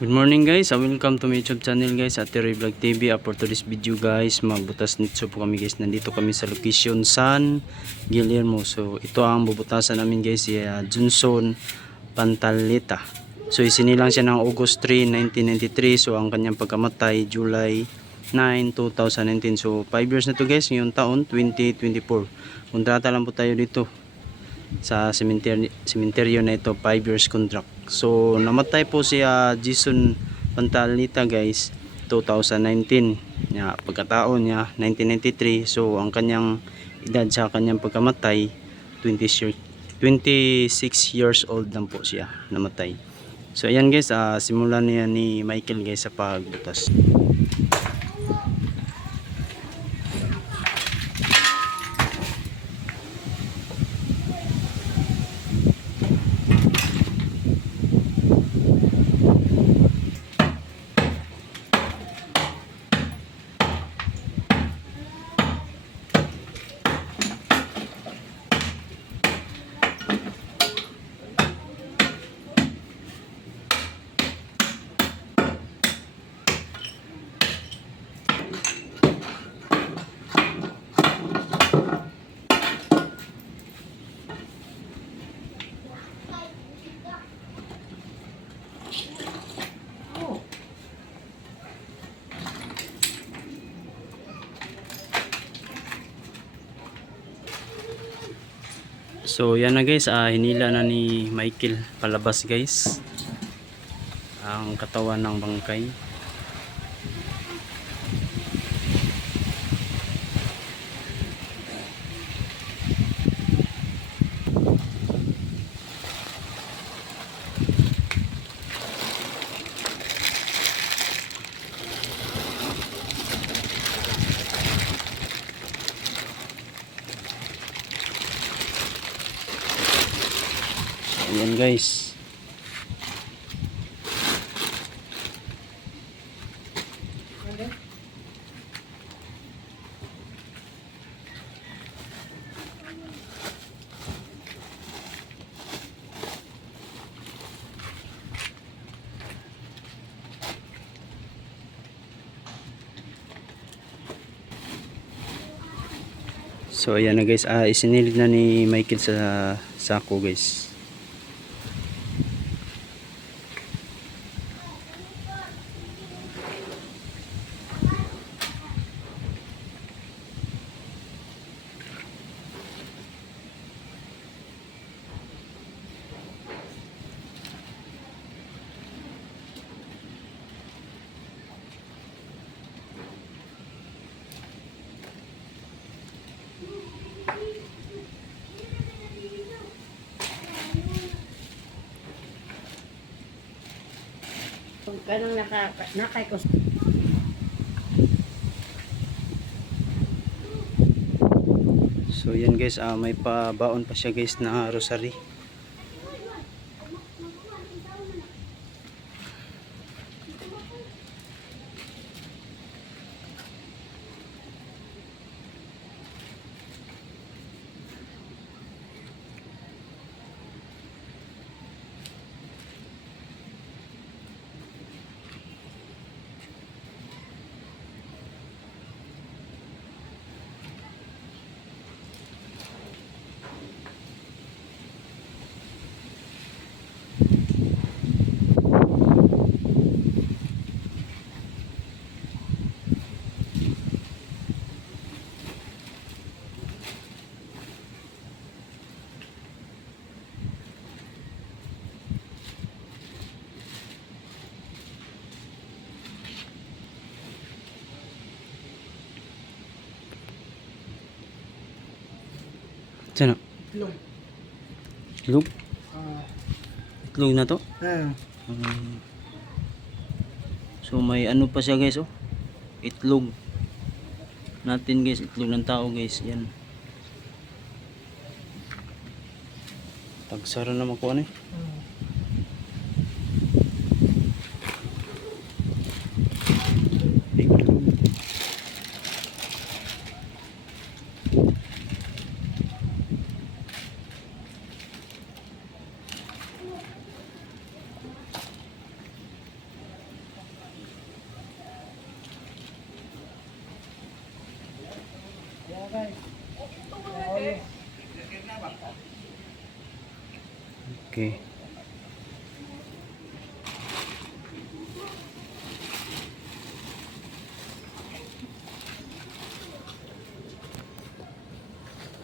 Good morning guys, welcome to my YouTube channel guys, at Teroy Vlog TV. For today's video guys, magbutas nito po kami guys. Nandito kami sa location San Guillermo. So ito ang bubutasan namin guys, si Johnson Pantaleta. So isinilang siya ng August 3, 1993. So ang kanyang pagkamatay July 9, 2019. So 5 years na to guys, ngayong taon 2024. Kontrata lang po tayo dito sa sementeryo na ito, 5 years contract. So namatay po si Jason Pantalita guys 2019 ya, pagkataon niya 1993. So ang kanyang edad sa kanyang pagkamatay 26 years old lang po siya namatay. So ayan guys, simulan niya ni Michael guys sa pagbutas. So yan na guys, hinila na ni Michael palabas guys ang katawan ng bangkay. Ayan guys. So ayan na guys, isinilid na ni Michael sa sako guys. Kanang nakay ko. So yan guys, may pabaon pa siya guys na rosary. Sana? Itlog. Itlog? Itlog na to? So may ano pa siya guys, oh. Itlog natin guys, itlog ng tao guys. Yan. Tagsara na makuha na eh. Okay.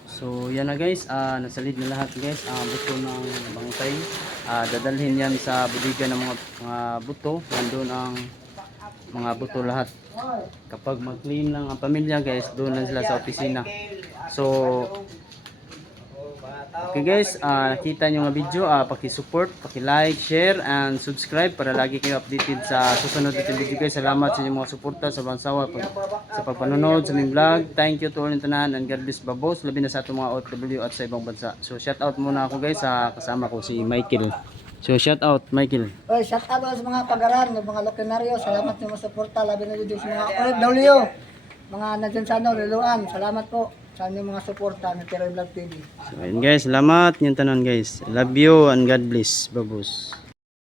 So yan na guys, nasalid na lahat guys, buto ng bangkay. Dadalhin yan sa budiga ng mga buto. Nandun ang mga buto lahat. Kapag mag-clean lang ang pamilya guys, doon lang sila sa opisina. So okay guys, nakita nyo nga video, paki-support, paki-like, share, and subscribe para lagi kayo updated sa susunod natin video guys. Salamat sa inyong mga suporta sa bansawa sa pagpanonood sa aming vlog. Thank you to all in tanan, and God bless babos, labi na sa atong mga OFW at sa ibang bansa. So shout out muna ako guys, sa kasama ko si Michael. So shout out Michael. Oy, shout out sa mga pag-aral, ng mga lokenaryo. Salamat sa mga suporta, labi na dito sa mga OFW. Mga nandiyan sa Riluan. Salamat po sa inyong mga suporta ng Teroy Vlog TV. So ayun guys, salamat yung tanan guys. Love you and God bless babos.